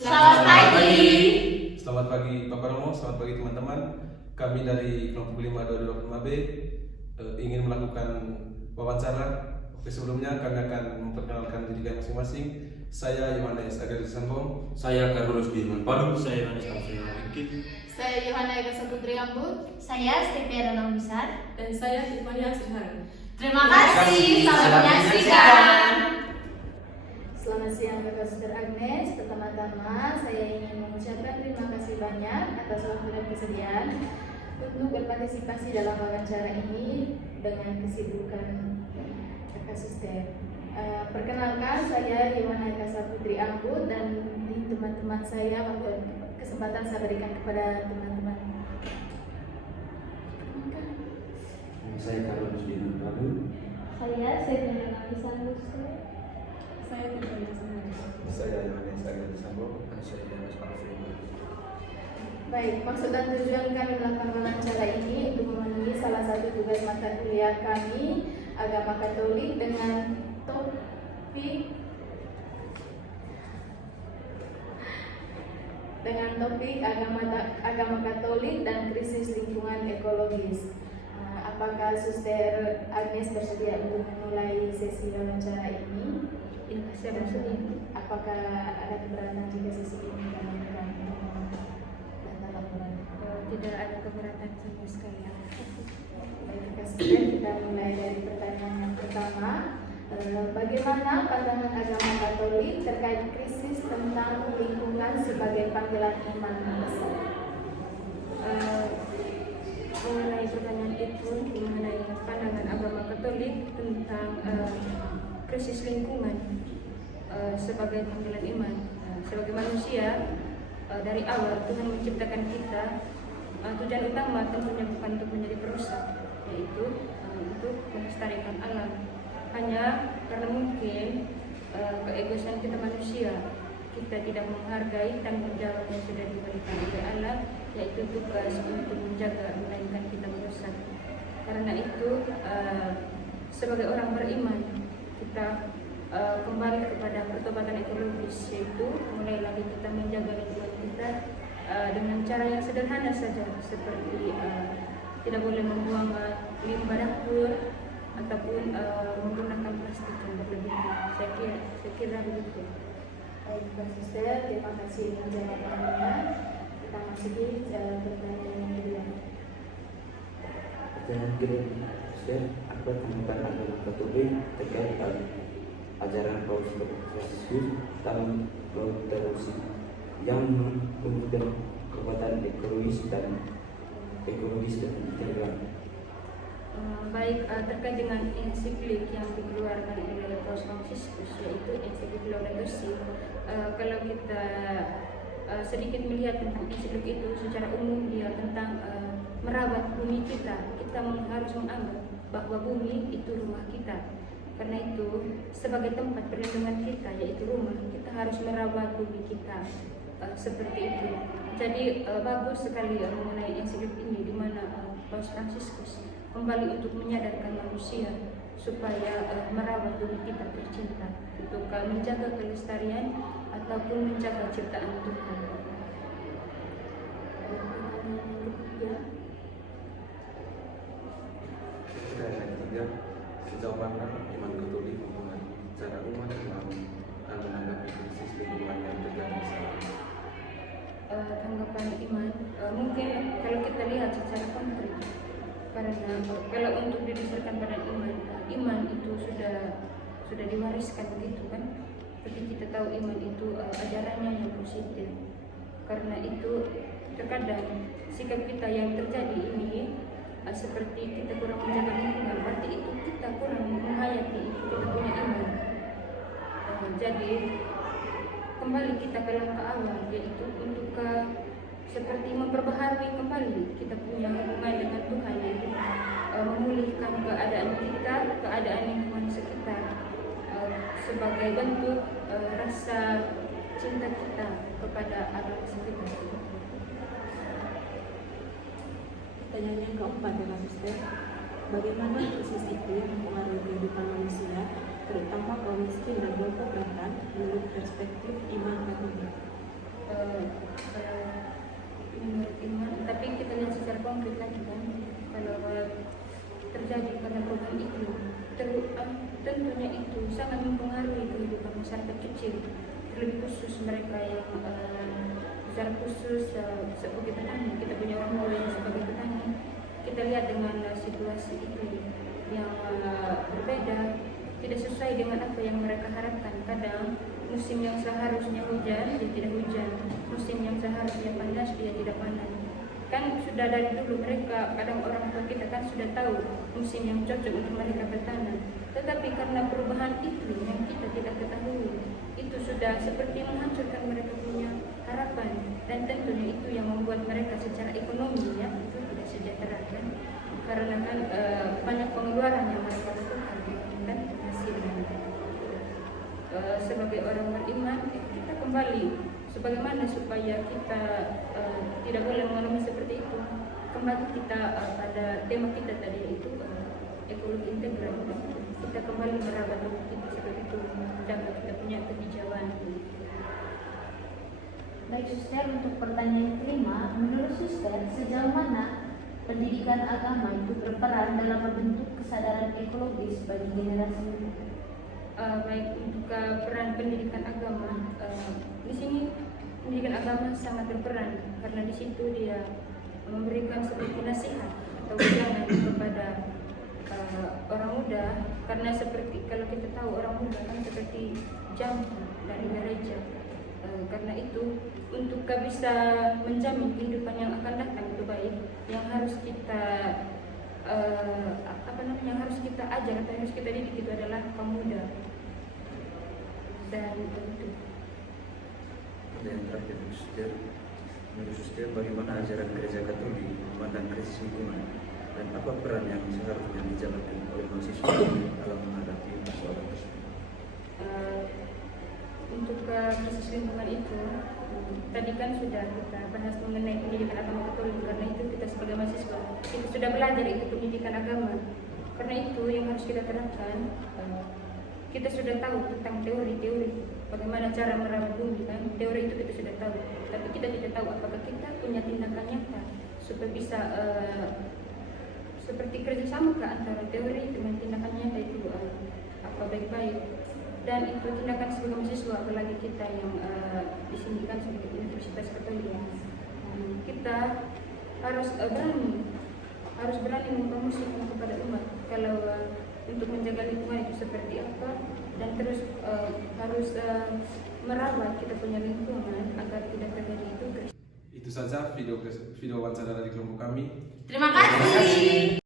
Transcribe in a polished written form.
Selamat pagi. Selamat pagi Bapak Romo, selamat pagi teman-teman. Kami dari kelompok 5 225B ingin melakukan wawancara. Oke, sebelumnya kami akan memperkenalkan diri kami masing-masing. Saya Yohanes Agarius Sambong. Saya Carlos Dirman Padu. Saya Yohanes Alfredo Wiki. Saya Yohana Ega Saputri Ambut. Saya Stevia Danang Besar. Dan saya Tiffany Asihari. Terima kasih, selamat menyaksikan. Selamat siang Kakak Suster Agnes. Pertama-tama saya ingin mengucapkan terima kasih banyak atas waktu dan kesediaan untuk berpartisipasi dalam wawancara ini dengan kesibukan Kakak Suster. Perkenalkan, saya Yohana Eka Saputri Ambut dan ini teman-teman saya waktu kesempatan saya berikan kepada teman-teman. Saya Carlos Dirman Padu. Saya Stevia Danang Besar. Saya Tiffany Asihari. Saya Yohanes Agarius Sambong. Saya Yohanes Alfredo. Baik, maksud dan tujuan kami melakukan wawancara ini untuk memenuhi salah satu tugas mata kuliah kami, Agama Katolik, dengan topik agama Katolik dan krisis lingkungan ekologis. Apakah Suster Agnes bersedia untuk memulai sesi wawancara ini? Saya bersedia. Apakah ada keberatan jika sesi ini dilakukan data laporan? Tidak ada keberatan sama sekali. Baik, Suster, kita mulai dari pertanyaan yang pertama. Bagaimana pandangan agama Katolik terkait krisis tentang lingkungan sebagai panggilan iman besar? Mengenai pertanyaan itu, mengenai pandangan agama Katolik tentang krisis lingkungan sebagai panggilan iman, sebagai manusia dari awal Tuhan menciptakan kita, tujuan utama tentunya bukan untuk menjadi perusak, yaitu untuk melestarikan alam. Hanya karena mungkin keegoisan kita manusia, kita tidak menghargai tanggung jawab yang sudah diberikan oleh Allah, yaitu tugas untuk menjaga, melainkan kita merusak. Karena itu sebagai orang beriman, kita kembali kepada pertobatan ekologis, yaitu mulai lagi kita menjaga lingkungan kita dengan cara yang sederhana saja, seperti tidak boleh membuang limbah dapur ataupun menggunakan plastik yang berlebihan. Saya kira begitu. Baik, Pak Suster, terima kasih jawabannya. Kita masuki pertanyaan yang kedua. Pertanyaan kedua, Saya apa tanggapan agama Katolik terkait ajaran Paus Franciscus tentang Laudato yang memberikan kekuatan ekologis dan integral? Baik, terkait dengan ensiklik yang dikeluarkan oleh Paus Franciscus, yaitu ensiklik Laudato Si. Kalau kita sedikit melihat tentang ensiklik itu secara umum, dia tentang merawat bumi kita. Kita harus menganggap bahwa bumi itu rumah kita. Karena itu, sebagai tempat perlindungan kita, yaitu rumah, kita harus merawat bumi kita seperti itu. Jadi bagus sekali mengenai ensiklik ini, di mana Paus Franciscus kembali untuk menyadarkan manusia supaya merawat bumi kita tercinta, untuk menjaga kelestarian ataupun menjaga ciptaan Tuhan. Pertanyaan ketiga, sejauh mana iman Katolik mempengaruhi cara umat dalam menanggapi krisis lingkungan yang terjadi saat ini? Tanggapan iman, mungkin kalau kita lihat secara konkret, karena kalau untuk didasarkan pada iman itu sudah diwariskan begitu kan. Tapi kita tahu iman itu ajarannya yang positif. Karena itu terkadang sikap kita yang terjadi ini seperti kita kurang menjaga lingkungan, berarti itu kita kurang menghayati itu, kita punya iman. Jadi kembali kita ke langkah awal, yaitu untuk seperti memperbaharui kembali kita punya hubungan dengan Tuhan, yaitu memulihkan keadaan kita, keadaan lingkungan sekitar, sebagai bentuk rasa cinta kita kepada alam sekitar. Pertanyaan yang keempat ya Pak Suster. Bagaimana krisis itu mempengaruhi kehidupan manusia, terutama kaum miskin dan kelompok rentan, menurut perspektif iman Katolik? sangat mempengaruhi kehidupan masyarakat kecil, terlebih khusus mereka yang secara khusus sebagai petani. Kita punya orang tua yang sebagai petani, kita lihat dengan situasi itu yang berbeda, tidak sesuai dengan apa yang mereka harapkan. Kadang musim yang seharusnya hujan dia tidak hujan, musim yang seharusnya panas dia tidak panas. Kan sudah dari dulu mereka, kadang orang tua kita kan sudah tahu musim yang cocok untuk mereka bertanam, tetapi karena perubahan iklim yang kita tidak ketahui, itu sudah seperti menghancurkan mereka punya harapan, dan tentunya itu yang membuat mereka secara ekonomi ya itu tidak sejahtera kan, karena kan banyak pengeluaran yang mereka lakukan dan hasilnya. Sebagai orang beriman kita kembali sebagaimana supaya kita tidak boleh mengalami seperti itu. Kembali kita pada tema kita tadi yaitu ekologi integral. Kita kembali merawat tubuh kita seperti itu, menjaga kita punya kehijauan. Baik Suster, untuk pertanyaan kelima, menurut Suster sejauh mana pendidikan agama itu berperan dalam membentuk kesadaran ekologis bagi generasi? Baik untuk peran pendidikan agama, di sini pendidikan agama sangat berperan karena di situ dia memberikan seperti nasihat atau wejangan kepada orang muda, karena seperti kalau kita tahu orang muda kan seperti jantung dari gereja. Karena itu untuk bisa menjamin kehidupan yang akan datang itu baik, yang harus kita yang harus kita ajar atau yang harus kita didik itu adalah kaum muda. Dan itu. Dan terakhir, menurut Suster, bagaimana ajaran gereja Katolik memandang krisis lingkungan dan apa peran yang seharusnya dijalankan oleh mahasiswa dalam menghadapi persoalan tersebut? Untuk krisis lingkungan itu, tadi kan sudah kita bahas mengenai pendidikan agama Katolik. Karena itu kita sebagai mahasiswa kita sudah belajar itu pendidikan agama. Karena itu yang harus kita terapkan. Kita sudah tahu tentang teori-teori bagaimana cara merawat bumi kan, teori itu kita sudah tahu, tapi kita tidak tahu apakah kita punya tindakan nyata supaya bisa seperti kerjasama antara teori dengan tindakan nyata itu apa baik-baik. Dan itu tindakan sebagai mahasiswa, apalagi kita yang di sini kan sebagai Universitas Katolik, kita harus berani mempromosikan kepada umat kalau untuk menjaga lingkungan itu seperti apa, dan terus harus merawat kita punya lingkungan agar tidak terjadi itu. Itu saja video wawancara dari kelompok kami. Terima kasih.